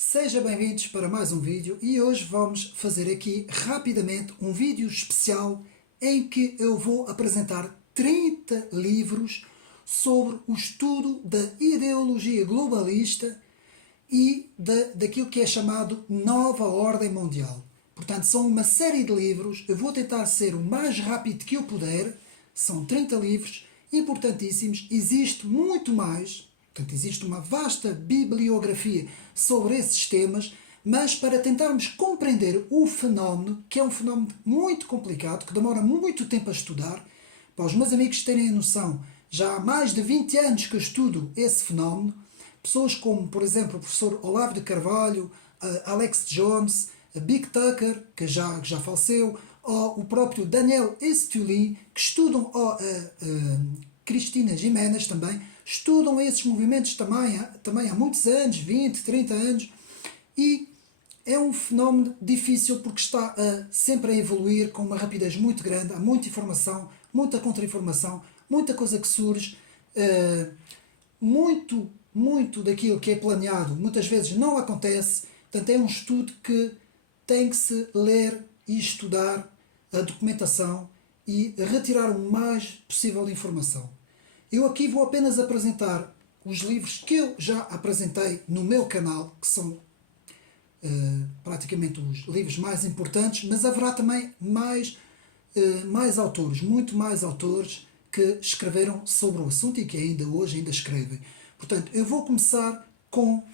Sejam bem-vindos para mais um vídeo e hoje vamos fazer aqui rapidamente um vídeo especial em que eu vou apresentar 30 livros sobre o estudo da ideologia globalista e daquilo que é chamado Nova Ordem Mundial. Portanto, são uma série de livros, eu vou tentar ser o mais rápido que eu puder, são 30 livros importantíssimos, existe muito mais. Portanto, existe uma vasta bibliografia sobre esses temas, mas para tentarmos compreender o fenómeno, que é um fenómeno muito complicado, que demora muito tempo a estudar, para os meus amigos terem a noção, já há mais de 20 anos que eu estudo esse fenómeno, pessoas como, por exemplo, o professor Olavo de Carvalho, Alex Jones, Big Tucker, que já faleceu, ou o próprio Daniel Estulin, que estudam, Cristina Giménez também, estudam esses movimentos também há muitos anos, 20, 30 anos, e é um fenómeno difícil porque está sempre a evoluir com uma rapidez muito grande, há muita informação, muita contra-informação, muita coisa que surge, muito daquilo que é planeado muitas vezes não acontece, portanto é um estudo que tem que se ler e estudar a documentação e retirar o mais possível de informação. Eu aqui vou apenas apresentar os livros que eu já apresentei no meu canal, que são praticamente os livros mais importantes, mas haverá também mais autores, muito mais autores que escreveram sobre o assunto e que ainda hoje escrevem. Portanto, eu vou começar com,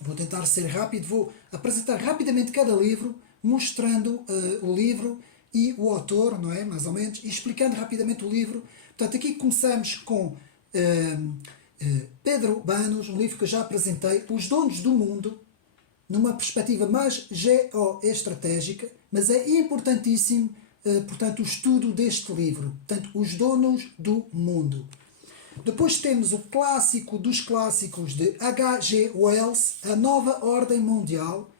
vou tentar ser rápido, vou apresentar rapidamente cada livro, mostrando o livro e o autor, não é? Mais ou menos, e explicando rapidamente o livro. Portanto, aqui começamos com Pedro Banos, um livro que eu já apresentei, Os Donos do Mundo, numa perspectiva mais geoestratégica, mas é importantíssimo, portanto, o estudo deste livro, portanto, Os Donos do Mundo. Depois temos o clássico dos clássicos de H.G. Wells, A Nova Ordem Mundial,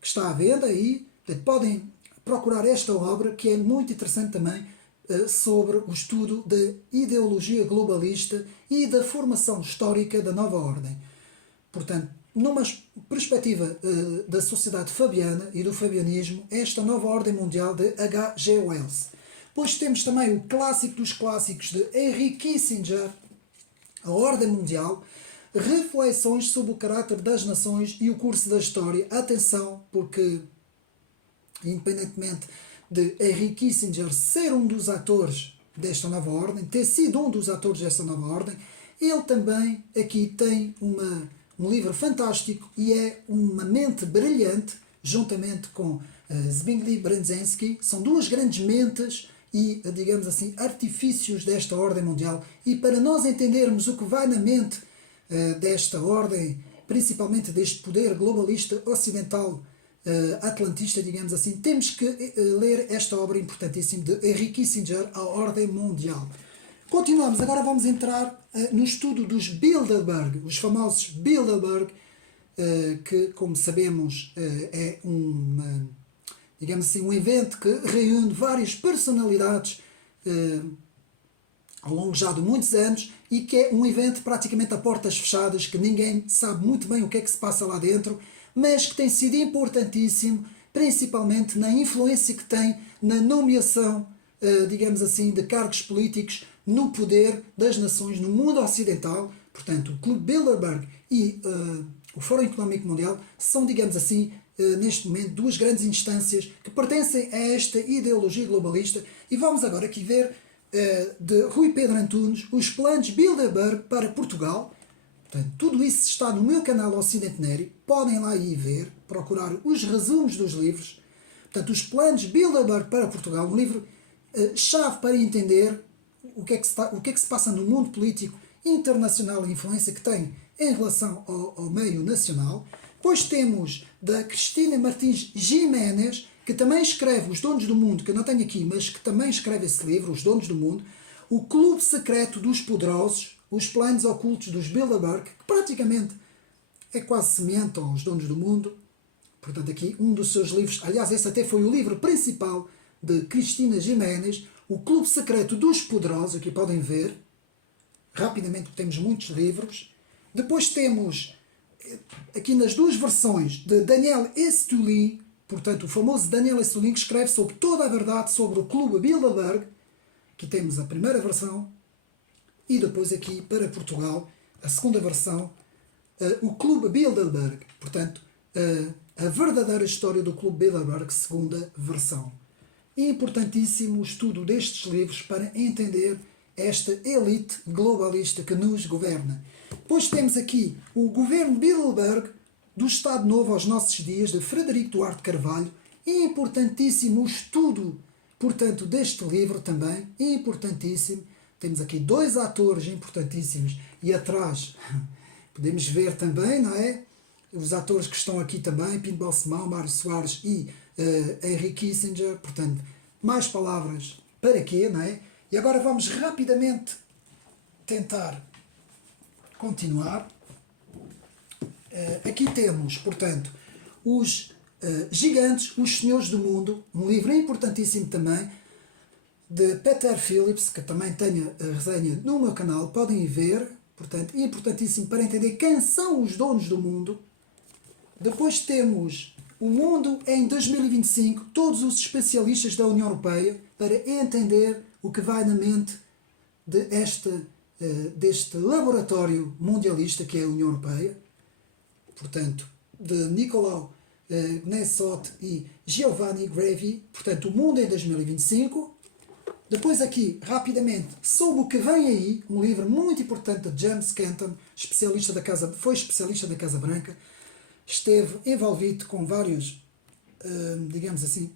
que está à venda aí, portanto, podem procurar esta obra, que é muito interessante também, sobre o estudo da ideologia globalista e da formação histórica da nova ordem. Portanto, numa perspectiva da sociedade fabiana e do fabianismo, esta nova ordem mundial de H.G. Wells. Depois temos também o clássico dos clássicos de Henry Kissinger, A Ordem Mundial, reflexões sobre o caráter das nações e o curso da história. Atenção, porque independentemente de Henry Kissinger ser um dos atores desta nova ordem, ter sido um dos atores desta nova ordem, ele também aqui tem um livro fantástico e é uma mente brilhante, juntamente com Zbigniew Brzezinski, são duas grandes mentes e, digamos assim, artifícios desta ordem mundial. E para nós entendermos o que vai na mente desta ordem, principalmente deste poder globalista ocidental atlantista, digamos assim, temos que ler esta obra importantíssima de Henry Kissinger, A Ordem Mundial. Continuamos, agora vamos entrar no estudo dos Bilderberg, os famosos Bilderberg, que, como sabemos, é digamos assim, um evento que reúne várias personalidades ao longo já de muitos anos e que é um evento praticamente a portas fechadas, que ninguém sabe muito bem o que é que se passa lá dentro, mas que tem sido importantíssimo, principalmente na influência que tem na nomeação, digamos assim, de cargos políticos no poder das nações no mundo ocidental. Portanto, o Clube Bilderberg e o Fórum Económico Mundial são, digamos assim, neste momento, duas grandes instâncias que pertencem a esta ideologia globalista. E vamos agora aqui ver, de Rui Pedro Antunes, os planos Bilderberg para Portugal. Portanto, tudo isso está no meu canal Ocidente Neri, podem lá ir ver, procurar os resumos dos livros. Portanto, os planos Bilderberg para Portugal, um livro chave para entender o que é que se passa no mundo político internacional e a influência que tem em relação ao meio nacional. Depois temos da Cristina Martins Giménez, que também escreve Os Donos do Mundo, que eu não tenho aqui, mas que também escreve esse livro, Os Donos do Mundo, O Clube Secreto dos Poderosos, Os Planos Ocultos dos Bilderberg, que praticamente é quase semelhante aos Donos do Mundo. Portanto, aqui um dos seus livros, aliás, esse até foi o livro principal de Cristina Giménez, O Clube Secreto dos Poderosos, aqui podem ver, rapidamente, porque temos muitos livros. Depois temos aqui nas duas versões de Daniel Estulin, portanto o famoso Daniel Estulin, que escreve sobre toda a verdade sobre o Clube Bilderberg. Aqui temos a primeira versão e depois aqui para Portugal a segunda versão, o Clube Bilderberg, portanto a verdadeira história do Clube Bilderberg, segunda versão. É importantíssimo o estudo destes livros para entender esta elite globalista que nos governa. Depois temos aqui o Governo Bilderberg do Estado Novo aos nossos dias, de Frederico Duarte Carvalho. É importantíssimo o estudo, portanto, deste livro também. É importantíssimo. Temos aqui dois atores importantíssimos e atrás podemos ver também, não é? Os atores que estão aqui também, Pinto Balsemão, Mário Soares e Henry Kissinger. Portanto, mais palavras para quê, não é? E agora vamos rapidamente tentar continuar. Aqui temos, portanto, os gigantes, os senhores do mundo, um livro importantíssimo também, de Peter Phillips, que também tenho a resenha no meu canal, podem ver, portanto, importantíssimo para entender quem são os donos do mundo. Depois temos o mundo em 2025, todos os especialistas da União Europeia, para entender o que vai na mente deste laboratório mundialista que é a União Europeia, portanto, de Nicolau Gnessot e Giovanni Grevi, portanto, o mundo em 2025. Depois aqui, rapidamente, sobre o que vem aí, um livro muito importante de James Kenton, foi especialista da Casa Branca, esteve envolvido com vários, digamos assim,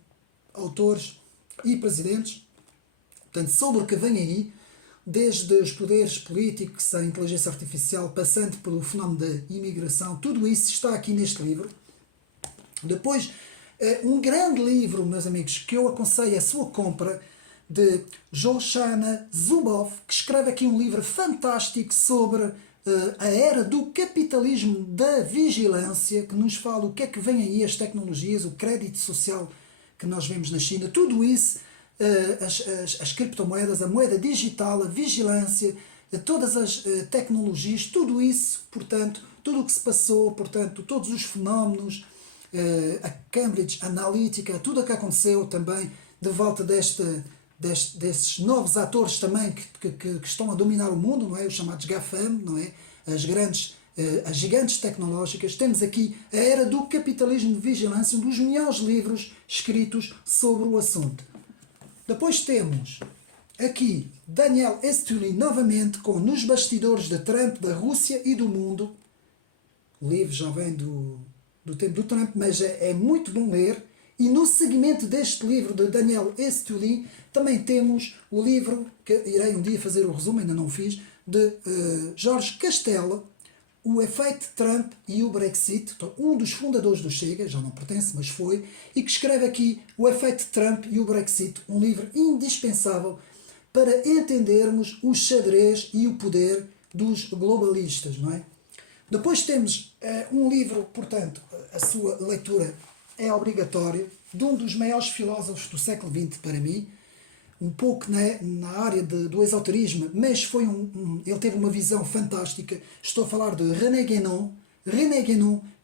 autores e presidentes, portanto, sobre o que vem aí, desde os poderes políticos, a inteligência artificial, passando pelo fenómeno da imigração, tudo isso está aqui neste livro. Depois, um grande livro, meus amigos, que eu aconselho a sua compra, de Shoshana Zuboff, que escreve aqui um livro fantástico sobre a era do capitalismo da vigilância, que nos fala o que é que vem aí, as tecnologias, o crédito social que nós vemos na China, tudo isso, as criptomoedas, a moeda digital, a vigilância, todas as tecnologias, tudo isso, portanto, tudo o que se passou, portanto, todos os fenómenos, a Cambridge Analytica, tudo o que aconteceu também de volta desses novos atores também que estão a dominar o mundo, não é? Os chamados GAFAM, não é? As gigantes tecnológicas. Temos aqui a era do capitalismo de vigilância, um dos melhores livros escritos sobre o assunto. Depois temos aqui Daniel Estulin novamente com Nos Bastidores de Trump, da Rússia e do Mundo. O livro já vem do tempo do Trump, mas é muito bom ler. E no segmento deste livro de Daniel Estulin também temos o livro, que irei um dia fazer o resumo, ainda não fiz, de Jorge Castella, O Efeito Trump e o Brexit, um dos fundadores do Chega, já não pertence, mas foi, e que escreve aqui O Efeito Trump e o Brexit, um livro indispensável para entendermos o xadrez e o poder dos globalistas, não é? Depois temos um livro, portanto, a sua leitura é obrigatória, de um dos maiores filósofos do século XX para mim, um pouco na área do esoterismo, mas ele teve uma visão fantástica. Estou a falar de René Guénon,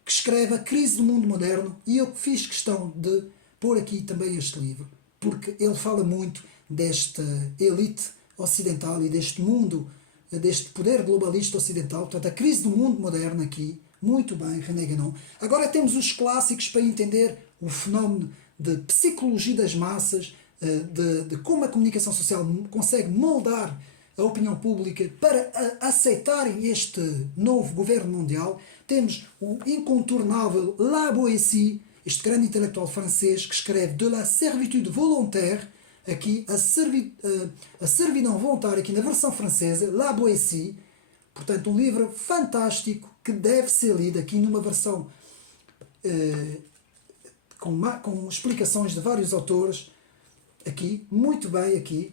que escreve A Crise do Mundo Moderno, e eu fiz questão de pôr aqui também este livro, porque ele fala muito desta elite ocidental e deste mundo, deste poder globalista ocidental. Portanto, A Crise do Mundo Moderno aqui, muito bem, René Guénon. Agora temos os clássicos para entender o fenómeno de psicologia das massas, de como a comunicação social consegue moldar a opinião pública para aceitarem este novo governo mundial. Temos o incontornável La Boétie, este grande intelectual francês que escreve De la servitude volontaire, aqui a servidão voluntária, aqui na versão francesa, La Boétie. Portanto, um livro fantástico que deve ser lido aqui numa versão com explicações de vários autores, aqui, muito bem aqui.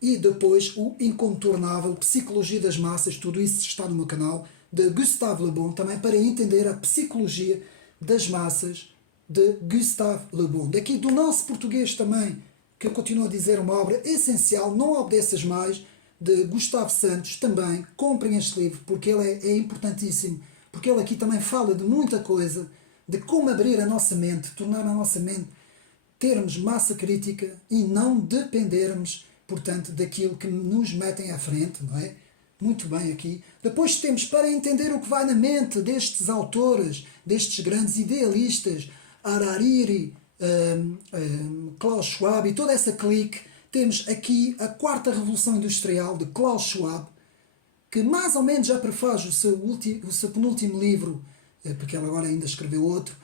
E depois o incontornável Psicologia das Massas, tudo isso está no meu canal, de Gustave Le Bon, também para entender a psicologia das massas de Gustave Le Bon. Daqui do nosso português também, que eu continuo a dizer, uma obra essencial, Não Obedeças Mais, de Gustavo Santos, também comprem este livro, porque ele é importantíssimo, porque ele aqui também fala de muita coisa, de como abrir a nossa mente, tornar a nossa mente, termos massa crítica e não dependermos, portanto, daquilo que nos metem à frente, não é? Muito bem aqui. Depois temos, para entender o que vai na mente destes autores, destes grandes idealistas, Harari, Klaus Schwab e toda essa clique, temos aqui a Quarta Revolução Industrial de Klaus Schwab, que mais ou menos já prefaz o seu penúltimo livro, porque ele agora ainda escreveu outro,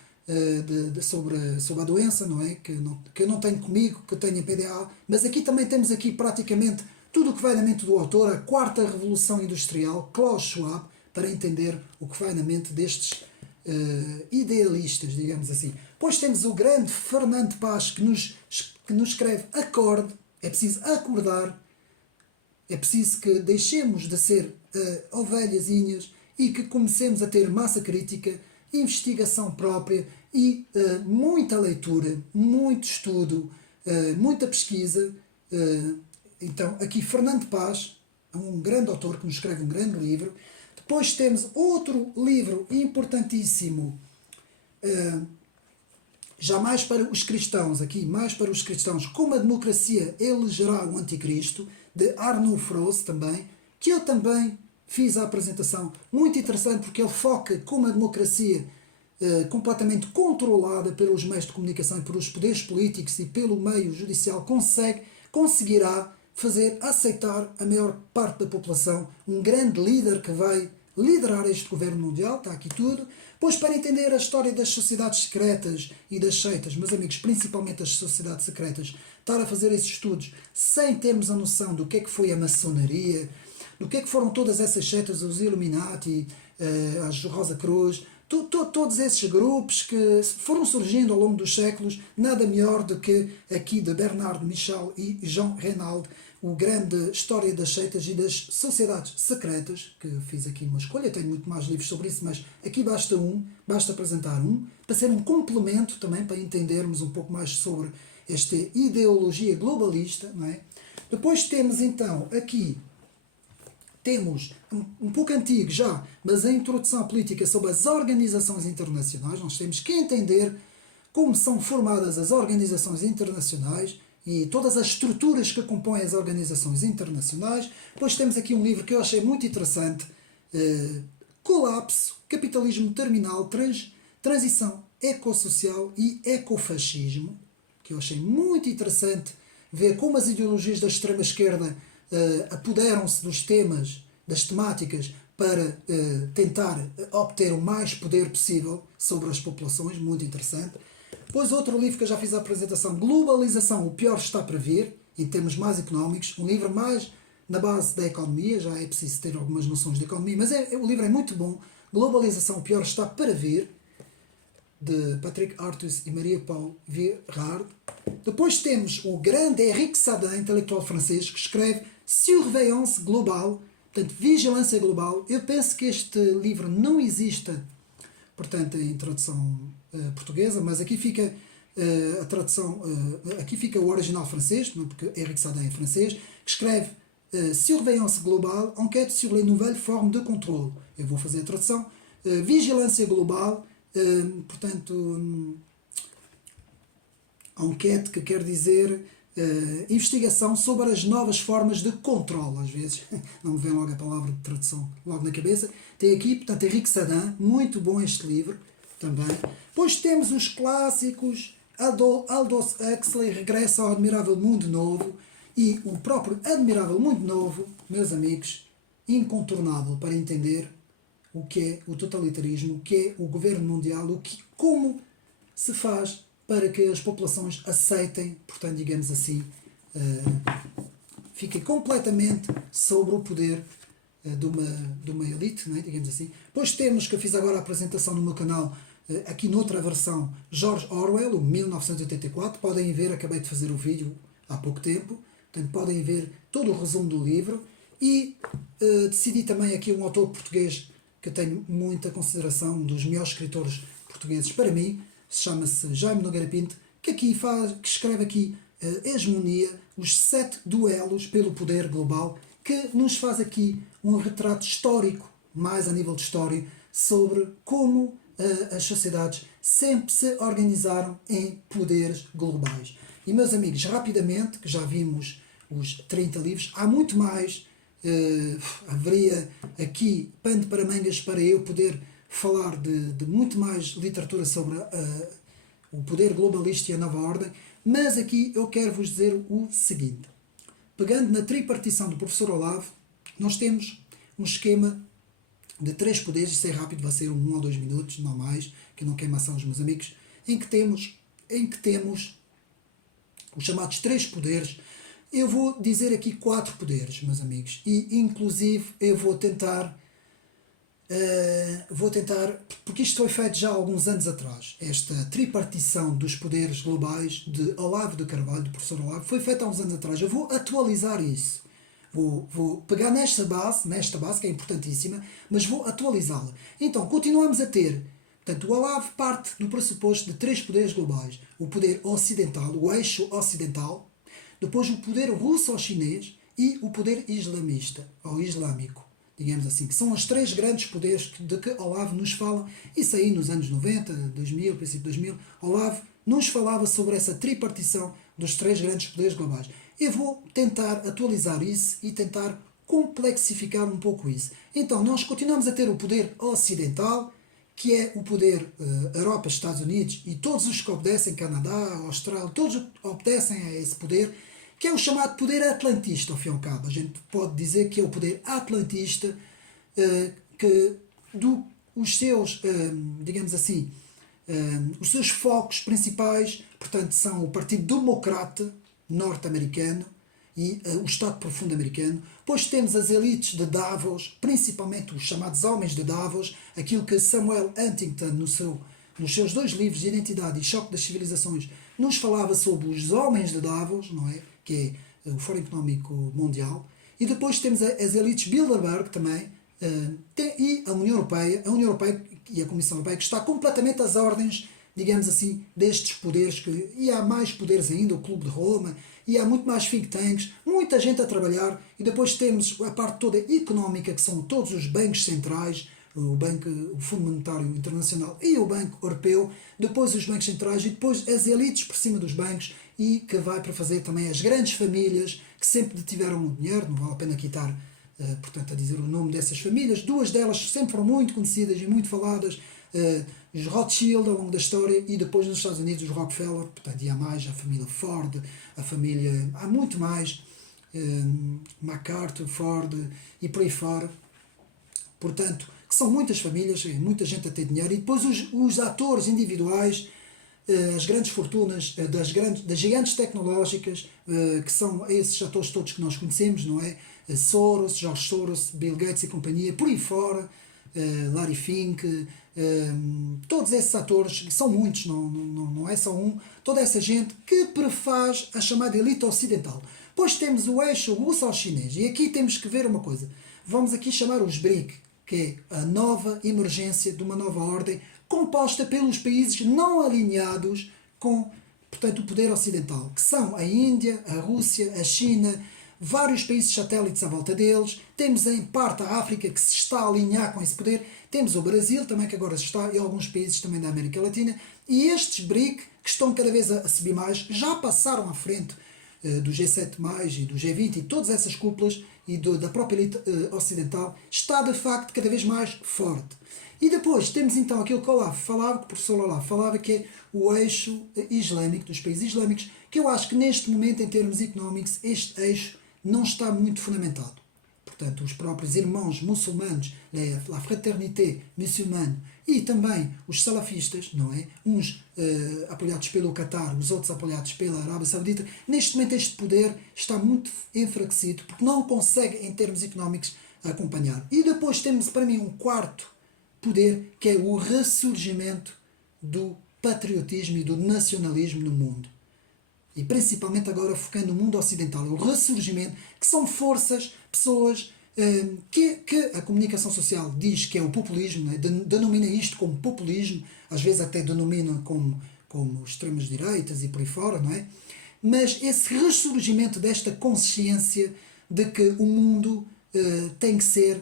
sobre a doença, não é? Que eu não tenho comigo, que eu tenho em PDA, mas aqui também temos aqui praticamente tudo o que vai na mente do autor, a Quarta Revolução Industrial, Klaus Schwab, para entender o que vai na mente destes idealistas, digamos assim. Depois temos o grande Fernando Paz, que nos escreve acorde, é preciso acordar, é preciso que deixemos de ser ovelhazinhas e que comecemos a ter massa crítica, investigação própria e muita leitura, muito estudo, muita pesquisa. Então, aqui Fernando Paz, um grande autor que nos escreve um grande livro. Depois temos outro livro importantíssimo, já mais para os cristãos, aqui mais para os cristãos, Como a Democracia Elegerá o Anticristo, de Arnaud Frost também, que eu também fiz a apresentação, muito interessante porque ele foca como a democracia completamente controlada pelos meios de comunicação e pelos poderes políticos e pelo meio judicial conseguirá fazer aceitar a maior parte da população, um grande líder que vai liderar este governo mundial, está aqui tudo. Pois, para entender a história das sociedades secretas e das seitas, meus amigos, principalmente as sociedades secretas, estar a fazer esses estudos sem termos a noção do que é que foi a maçonaria, do que é que foram todas essas seitas, os Illuminati, as Rosa Cruz, todos esses grupos que foram surgindo ao longo dos séculos, nada melhor do que aqui de Bernard Michel e Jean Reinald, o grande História das Seitas e das Sociedades Secretas, que fiz aqui uma escolha, tenho muito mais livros sobre isso, mas aqui basta apresentar um, para ser um complemento também, para entendermos um pouco mais sobre esta ideologia globalista, não é? Depois temos então aqui, temos um pouco antigo já, mas a introdução à política sobre as organizações internacionais. Nós temos que entender como são formadas as organizações internacionais e todas as estruturas que compõem as organizações internacionais. Depois temos aqui um livro que eu achei muito interessante, Colapso, Capitalismo Terminal, Transição Ecossocial e Ecofascismo, que eu achei muito interessante ver como as ideologias da extrema-esquerda apoderam-se dos temas, das temáticas, para tentar obter o mais poder possível sobre as populações, muito interessante. Depois outro livro que eu já fiz a apresentação, Globalização, o pior está para vir, em termos mais económicos, um livro mais na base da economia, já é preciso ter algumas noções de economia, mas o livro é muito bom, Globalização, o pior está para vir, de Patrick Artus e Maria Paul Virard. Depois temos o grande Henrique Sadin, intelectual francês, que escreve Surveillance Global, portanto, Vigilância Global. Eu penso que este livro não exista, portanto, em tradução portuguesa, mas aqui fica a tradução, aqui fica o original francês, porque Henrique Sadin é francês, que escreve Surveillance Global, Enquête sur les nouvelles formes de contrôle. Eu vou fazer a tradução. Vigilância Global, portanto, enquete, que quer dizer investigação sobre as novas formas de controle. Às vezes não me vem logo a palavra de tradução logo na cabeça. Tem aqui, portanto, Henrique Sadin, muito bom este livro também. Depois temos os clássicos, Aldous Huxley, Regressa ao Admirável Mundo Novo, e o próprio Admirável Mundo Novo, meus amigos, incontornável para entender o que é o totalitarismo, o que é o governo mundial, como se faz para que as populações aceitem, portanto, digamos assim, fiquem completamente sobre o poder de uma elite, não é? Digamos assim. Depois temos, que eu fiz agora a apresentação no meu canal, aqui noutra versão, George Orwell, o 1984, podem ver, acabei de fazer o vídeo há pouco tempo, portanto podem ver todo o resumo do livro, e decidi também aqui um autor português que tenho muita consideração, um dos melhores escritores portugueses para mim, chama-se Jaime Nogueira Pinto, que escreve aqui Hegemonia, os 7 duelos pelo poder global, que nos faz aqui um retrato histórico, mais a nível de história, sobre como as sociedades sempre se organizaram em poderes globais. E, meus amigos, rapidamente, que já vimos os 30 livros, há muito mais. Haveria aqui pano para mangas para eu poder falar de muito mais literatura sobre o poder globalista e a nova ordem, mas aqui eu quero vos dizer o seguinte. Pegando na tripartição do professor Olavo, nós temos um esquema de 3 poderes, isso é rápido, vai ser 1 ou 2 minutos, não mais, que não queima ação os meus amigos, em que temos os chamados 3 poderes. Eu vou dizer aqui 4 poderes, meus amigos, e inclusive eu vou tentar, porque isto foi feito já há alguns anos atrás, esta tripartição dos poderes globais de Olavo de Carvalho, do professor Olavo, foi feita há uns anos atrás. Eu vou atualizar isso. Vou pegar nesta base que é importantíssima, mas vou atualizá-la. Então, continuamos a ter, portanto, o Olavo parte do pressuposto de 3 poderes globais. O poder ocidental, o eixo ocidental, depois o poder russo ou chinês e o poder islamista, ou islâmico, digamos assim, que são os 3 grandes poderes de que Olavo nos fala. Isso aí nos anos 90, 2000, princípio de 2000, Olavo nos falava sobre essa tripartição dos 3 grandes poderes globais. Eu vou tentar atualizar isso e tentar complexificar um pouco isso. Então, nós continuamos a ter o poder ocidental, que é o poder Europa, Estados Unidos e todos os que obedecem, Canadá, Austrália, todos obedecem a esse poder, que é o chamado poder atlantista, ao fim e ao cabo. A gente pode dizer que é o poder atlantista, que os seus, digamos assim, os seus focos principais, portanto, são o Partido Democrata norte-americano e o Estado Profundo americano. Depois temos as elites de Davos, principalmente os chamados homens de Davos, aquilo que Samuel Huntington, nos seus 2 livros de Identidade e Choque das Civilizações, nos falava sobre os homens de Davos, não é? Que é o Fórum Económico Mundial. E depois temos as elites Bilderberg também, e a União Europeia e a Comissão Europeia, que está completamente às ordens, digamos assim, destes poderes, e há mais poderes ainda, o Clube de Roma, e há muito mais think tanks, muita gente a trabalhar, e depois temos a parte toda económica, que são todos os bancos centrais, o Fundo Monetário Internacional e o Banco Europeu, depois os bancos centrais e depois as elites por cima dos bancos, e que vai para fazer também as grandes famílias que sempre detiveram o dinheiro. Não vale a pena aqui estar, portanto, a dizer o nome dessas famílias. 2 delas sempre foram muito conhecidas e muito faladas, os Rothschild ao longo da história, e depois nos Estados Unidos os Rockefeller, portanto, e há mais, a família Ford, há muito mais, MacArthur, Ford e por aí fora, portanto, que são muitas famílias, muita gente a ter dinheiro, e depois os atores individuais, as grandes fortunas das gigantes tecnológicas, que são esses atores todos que nós conhecemos, não é? Soros, George Soros, Bill Gates e companhia, por aí fora, Larry Fink, todos esses atores, que são muitos, não é só um, toda essa gente que prefaz a chamada elite ocidental. Depois temos o eixo russo-chinês, e aqui temos que ver uma coisa. Vamos aqui chamar os BRIC, que é a nova emergência de uma nova ordem, composta pelos países não alinhados com, portanto, o poder ocidental, que são a Índia, a Rússia, a China, vários países satélites à volta deles. Temos em parte a África, que se está a alinhar com esse poder. Temos o Brasil também, que agora está, e alguns países também da América Latina. E estes BRIC, que estão cada vez a subir mais, já passaram à frente do G7+, e do G20 e todas essas cúpulas, e da própria elite ocidental, está de facto cada vez mais forte. E depois temos então aquilo que o professor Olavo falava, que é o eixo islâmico, dos países islâmicos, que eu acho que neste momento, em termos económicos, este eixo não está muito fundamentado. Portanto, os próprios irmãos muçulmanos, a fraternité muçulmana, e também os salafistas, não é? Uns apoiados pelo Qatar, os outros apoiados pela Arábia Saudita. Neste momento este poder está muito enfraquecido, porque não consegue, em termos económicos, acompanhar. E depois temos, para mim, um quarto poder, que é o ressurgimento do patriotismo e do nacionalismo no mundo. E principalmente agora focando no mundo ocidental, o ressurgimento, que são forças, pessoas que a comunicação social diz que é o populismo, né? Denomina isto como populismo, às vezes até denomina como extremas direitas e por aí fora, não é? Mas esse ressurgimento desta consciência de que o mundo tem que ser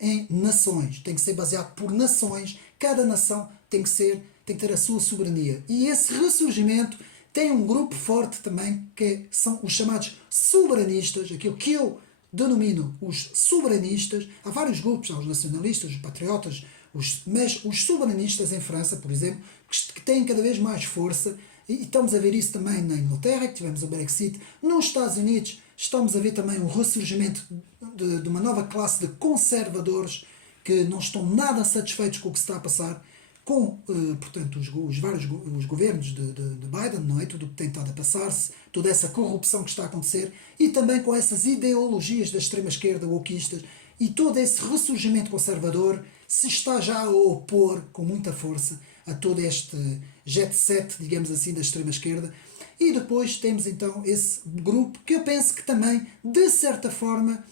em nações, tem que ser baseado por nações, cada nação tem que ter a sua soberania. E esse ressurgimento tem um grupo forte também, que são os chamados soberanistas, aquilo que eu denomino os soberanistas. Há vários grupos, há os nacionalistas, os patriotas, mas os soberanistas em França, por exemplo, que têm cada vez mais força, e estamos a ver isso também na Inglaterra, que tivemos o Brexit, nos Estados Unidos estamos a ver também um ressurgimento de uma nova classe de conservadores que não estão nada satisfeitos com o que se está a passar com, portanto, os governos de Biden, não é? Tudo o que tem estado a passar-se, toda essa corrupção que está a acontecer, e também com essas ideologias da extrema-esquerda, wokistas, e todo esse ressurgimento conservador se está já a opor com muita força a todo este jet set, digamos assim, da extrema-esquerda. E depois temos então esse grupo que eu penso que também, de certa forma,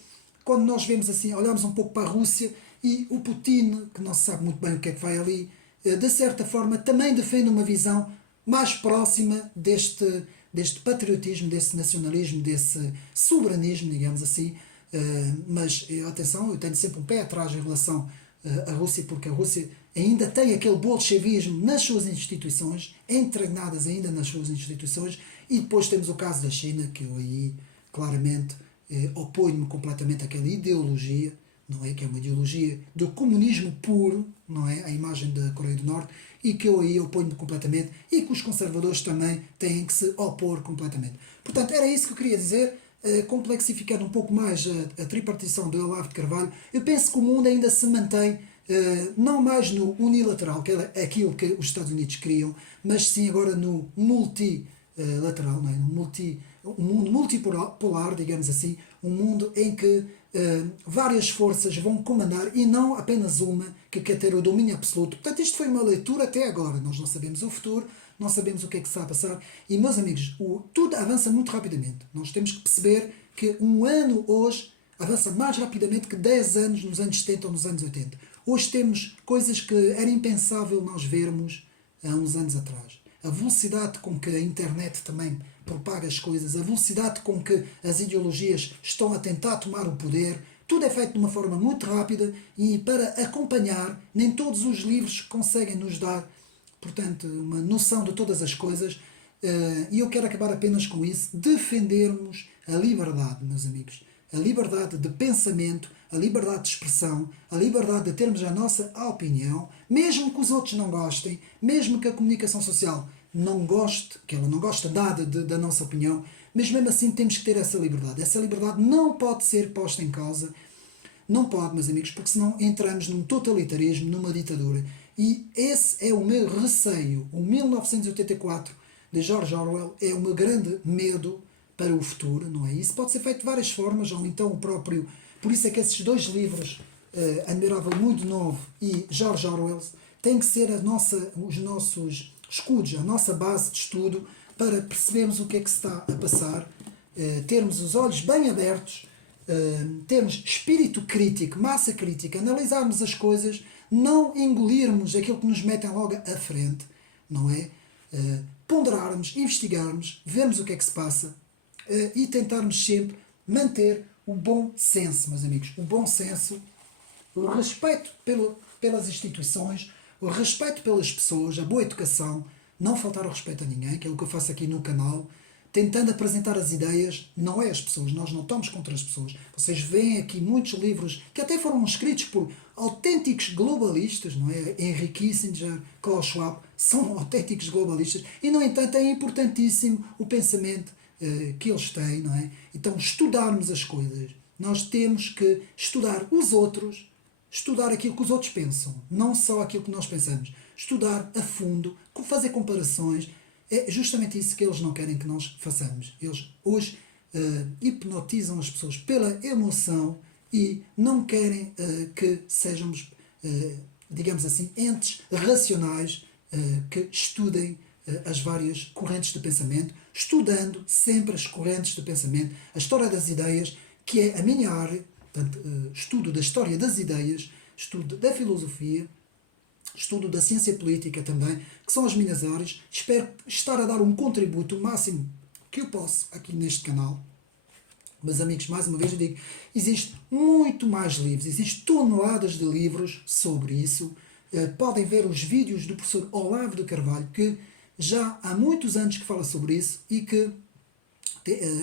quando nós vemos assim, olhamos um pouco para a Rússia e o Putin, que não se sabe muito bem o que é que vai ali, de certa forma também defende uma visão mais próxima deste patriotismo, desse nacionalismo, desse soberanismo, digamos assim. Mas atenção, eu tenho sempre um pé atrás em relação à Rússia, porque a Rússia ainda tem aquele bolchevismo nas suas instituições, entranhadas ainda nas suas instituições, e depois temos o caso da China, que eu aí claramente oponho-me completamente àquela ideologia, não é? Que é uma ideologia do comunismo puro, não é? A imagem da Coreia do Norte, e que eu aí oponho-me completamente, e que os conservadores também têm que se opor completamente. Portanto, era isso que eu queria dizer, complexificando um pouco mais a tripartição do Olavo de Carvalho. Eu penso que o mundo ainda se mantém não mais no unilateral, que é aquilo que os Estados Unidos queriam, mas sim agora no multilateral, não é? Um mundo multipolar, digamos assim, um mundo em que várias forças vão comandar e não apenas uma que quer ter o domínio absoluto. Portanto, isto foi uma leitura até agora. Nós não sabemos o futuro, não sabemos o que é que está a passar. E, meus amigos, tudo avança muito rapidamente. Nós temos que perceber que um ano hoje avança mais rapidamente que 10 anos nos anos 70 ou nos anos 80. Hoje temos coisas que era impensável nós vermos há uns anos atrás. A velocidade com que a internet também propaga as coisas, a velocidade com que as ideologias estão a tentar tomar o poder, tudo é feito de uma forma muito rápida e para acompanhar, nem todos os livros conseguem nos dar, portanto, uma noção de todas as coisas. E eu quero acabar apenas com isso, defendermos a liberdade, meus amigos. A liberdade de pensamento, a liberdade de expressão, a liberdade de termos a nossa opinião, mesmo que os outros não gostem, mesmo que a comunicação social não goste, que ela não gosta nada da nossa opinião, mas mesmo assim temos que ter essa liberdade. Essa liberdade não pode ser posta em causa, não pode, meus amigos, porque senão entramos num totalitarismo, numa ditadura. E esse é o meu receio. O 1984 de George Orwell é o meu grande medo para o futuro, não é? Isso pode ser feito de várias formas, ou então o próprio... Por isso é que esses dois livros, Admirável Mundo Novo e George Orwell, têm que ser os nossos escudos, a nossa base de estudo, para percebermos o que é que se está a passar, termos os olhos bem abertos, termos espírito crítico, massa crítica, analisarmos as coisas, não engolirmos aquilo que nos metem logo à frente, não é? Ponderarmos, investigarmos, vermos o que é que se passa e tentarmos sempre manter o bom senso, meus amigos. O bom senso, o respeito pelas instituições, o respeito pelas pessoas, a boa educação, não faltar ao respeito a ninguém, que é o que eu faço aqui no canal, tentando apresentar as ideias, não é as pessoas, nós não estamos contra as pessoas. Vocês veem aqui muitos livros que até foram escritos por autênticos globalistas, não é? Henry Kissinger, Klaus Schwab, são autênticos globalistas e, no entanto, é importantíssimo o pensamento que eles têm, não é? Então, estudarmos as coisas. Nós temos que estudar os outros, estudar aquilo que os outros pensam, não só aquilo que nós pensamos. Estudar a fundo, fazer comparações. É justamente isso que eles não querem que nós façamos. Eles hoje hipnotizam as pessoas pela emoção e não querem que sejamos, digamos assim, entes racionais que estudem as várias correntes de pensamento, estudando sempre as correntes de pensamento, a história das ideias, que é a minha área, portanto, estudo da história das ideias, estudo da filosofia, estudo da ciência política também, que são as minhas áreas. Espero estar a dar um contributo o máximo que eu posso aqui neste canal. Meus amigos, mais uma vez eu digo, existe muito mais livros, existem toneladas de livros sobre isso. Podem ver os vídeos do professor Olavo de Carvalho, que já há muitos anos que fala sobre isso, e que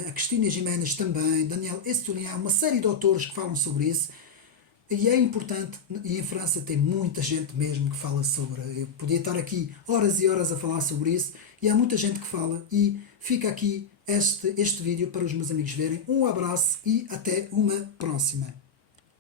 a Cristina Giménez também, Daniel Estouinian, uma série de autores que falam sobre isso. E é importante, e em França tem muita gente mesmo que fala sobre. Eu podia estar aqui horas e horas a falar sobre isso, e há muita gente que fala, e fica aqui este vídeo para os meus amigos verem. Um abraço e até uma próxima.